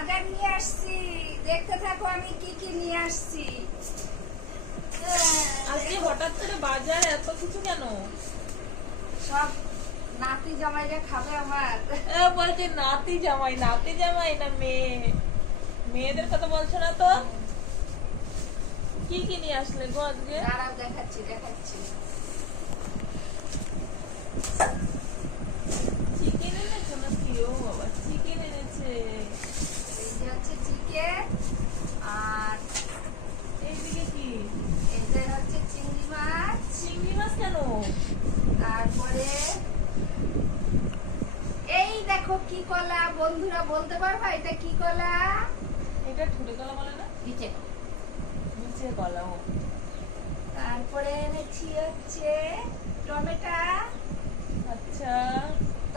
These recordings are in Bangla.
বাজার নিয়ে আসছি, দেখতে থাকো আমি কি কি নিয়ে আসছি। আজকে হঠাৎ করে বাজারে এত কিছু কেন? সব নাতি জামাইরা খাবে আমার। বলছে নাতি জামাই না মেয়ে। মেয়েদের কথা বলছো না তো? কি কি নিয়ে আসলে গো আজকে? দাঁড়াও দেখাচ্ছি। চিকেন এনেছো নাকি? ও বাবা, চিকেন এনেছে। এই যে হচ্ছে চিকেন, আর এইদিকে কি? এটা হচ্ছে চিংড়ি মাছ। চিংড়ি মাছ কেন? তারপরে এই দেখো কি কলা, বন্ধুরা বলতে পারবা এটা কি কলা? এটা ঠুটে কলা বলে না? নিচে। নিচে কলা। ও তারপরে এনেছি হচ্ছে টমেটো। আচ্ছা।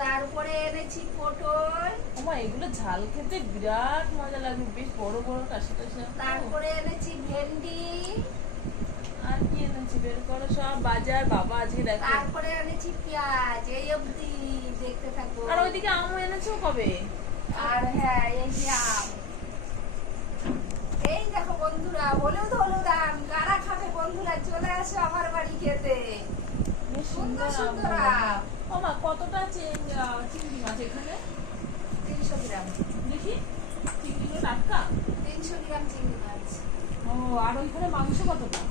তারপরে এনেছি পটল। ওমা, এগুলো ঝাল খেতে বিরাট মজা লাগবে, বেশ বড় বড় কাশি কাশি। তারপরে এনেছি ভেন্ডি। আর কি এনেছি বের করো সব বাজার বাবা আজকে দেখো। তারপরে এনেছি পেঁয়াজ। এই অবধি দেখতে থাকো। আর ওইদিকে আম এনেছো কবে? আর হ্যাঁ, এই যে আম। এই দেখো বন্ধুরা, হলুদ আম। কারা খাবে বন্ধুরা? চলে আসো আমার বাড়ি খেতে। বেশ সুন্দর আম সুন্দর বলো। আম। ওমা, কতটা চিংড়ি মাছ এখানে? 300 গ্রাম। দেখি, চিংড়িগুলো টাটকা। 300 গ্রাম চিংড়ি মাছ। ও, আর ওইখানে মাংস কতটা?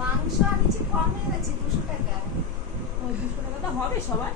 মাংস আনিছি কম এনেছি, 200 টাকা। ও, 200 টাকা তো হবে সবার?